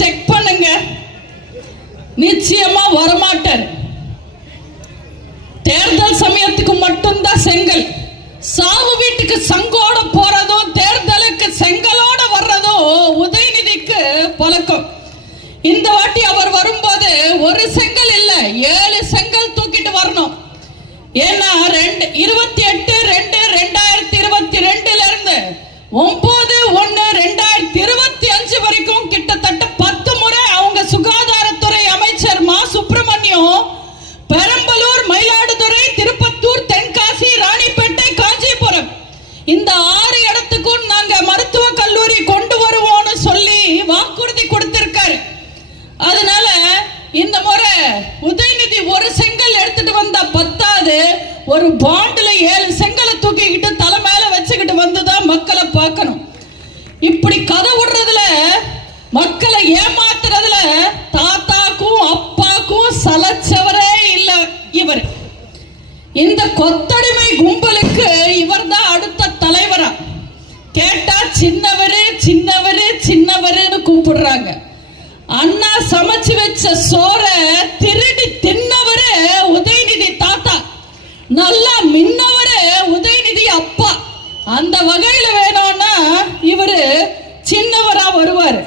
Check பண்ணுங்க, நிச்சயமா வரமாட்டார். தேர்தல் சமயத்துக்கு மட்டும்தான் செங்கல். சாவு வீட்டுக்கு சங்கோட போறதும் தேர்தலுக்கு செங்கலோட வர்றதும் உதயநிதிக்கு பழக்கம். இந்த வாட்டி அவர் வரும்போது ஒரு செங்கல் இல்ல 7 செங்கல் தூக்கிட்டு வரணும். ஏன்னா 28/2/2022 இருந்து 9/1/2025 வரைக்கும் கிட்டத்தட்ட 10 முறை அவங்க சுகாதாரத்துறை அமைச்சர் மா சுப்பிரமணியம் பெரம்பலூர், மயிலாடுதுறை, திருப்பத்தூர், தென்காசி, ராணிப்பேட்டை, காஞ்சிபுரம் இந்த 6 இடத்துக்கும் நாங்க மருத்துவ கல்லூரி கொண்டு வருவோம்னு சொல்லி வாக்குறுதி கொடுத்திருக்காரு. அதனால இந்த முறை உதயநிதி ஒரு செங்கல் எடுத்துட்டு வந்தா பத்தாது, ஒரு பாண்டுல 7 செங்கலை தூக்கிக்கிட்டு தலை மேல வச்சுக்கிட்டு வந்துதான் மக்களை பார்க்கணும். இப்படி கதை விடுறதுல, மக்களை ஏமாத்துறதுல தாத்தாக்கும் அப்பாக்கும் சலச்சவரே இல்ல இவர். இந்த கொத்தடிமை கும்பலுக்கு இவர் தான் அடுத்த தலைவரா. கேட்டா சின்னவரு சின்னவரு சின்னவருன்னு கூப்பிடுறாங்க. அண்ணா சமைச்சு வச்ச சோற திருடி தின்னவரு உதயநிதி தாத்தா, நல்லா மின்னவரு உதயநிதி அப்பா. அந்த வகையில வேணும்னா இவரு சின்னவரா வருவாரு.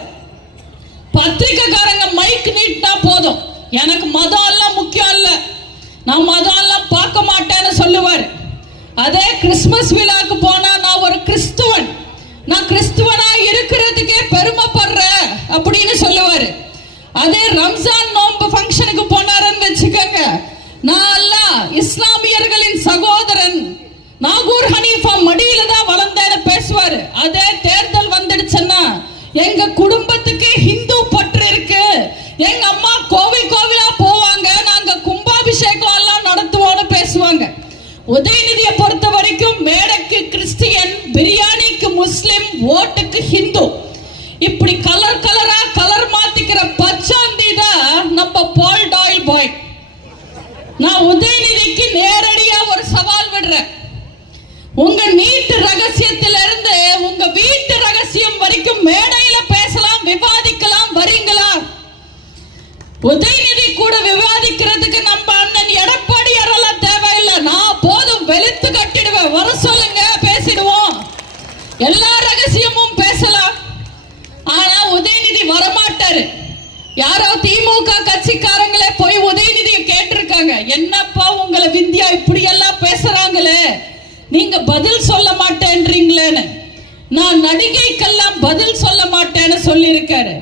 பத்திரிக்கைக்காரங்க மைக் நீட்டினா போதும், எனக்கு மதம் எல்லாம் முக்கியம் இல்ல, நான் மதம் எல்லாம் பார்க்க மாட்டேன்னு சொல்லுவாரு. அதே கிறிஸ்துமஸ் விழாக்கு போனா நான் ஒரு கிறிஸ்துவன், நான் கிறிஸ்துவனா இருக்கிறதுக்கே பெருமைப்படுறேன் அப்படின்னு சொல்லுவாரு. அதே ரம்ஜான் நோன்பு ஃபங்க்ஷனுக்கு போனாருன்னு வச்சுக்கோங்க, நான் எல்லாம் இஸ்லாமியர்களின் சகோதரன், நாகூர் ஹனீஃபா மடியில தான் வளர்ந்தேன்னு பேசுவாரு. அதே தேர்தல் வந்துடுச்சுன்னா எங்க குடும்பத்துக்கு ஹிந்து பற்று இருக்கு, எங்க அம்மா கோவில் கோவிலா போவாங்க, நாங்க கும்பாபிஷேகம் எல்லாம் நடத்துவோம்னு பேசுவாங்க. உதயநிதியை பொறுத்த வரைக்கும் மேடைக்கு கிறிஸ்டியன், பிரியாணிக்கு முஸ்லிம், ஓட்டுக்கு ஹிந்து, இப்படி கலர் கலரா கலர் மாத்திக்கிற பச்சாந்தி தான் நம்ம பால் டாயில் பாய். நான் உதயநிதிக்கு நேரடியா ஒரு சவால் விடுறேன். உங்க நீட்டு ரகசியத்திலிருந்து உங்க வீட்டு ரகசியம் வரைக்கும் மேடையில பேசலாம், விவாதிக்கலாம், வரீங்களா? உதயநிதி கூட விவாதிக்கிறதுக்கு நம்ம அண்ணன் எடப்பாடியார் எல்லாம் தேவையில்லை, நான் போதும் வெளுத்து கட்டிடுவேன், வர சொல்லுங்க, பேசிடுவோம், எல்லா ரகசியமும் பேசலாம். ஆனா உதயநிதி வரமாட்டாரு. யாரோ திமுக கட்சிக்காரங்களே போய் உதயநிதியை கேட்டிருக்காங்க, என்னப்பா உங்களை விந்தியா இப்படி எல்லாம் பேசுறாங்களே, நீங்க பதில் சொல்ல மாட்டேன்றீங்களேன்னு. நான் நடிகைக்கெல்லாம் பதில் சொல்ல மாட்டேன்னு சொல்லியிருக்காரு.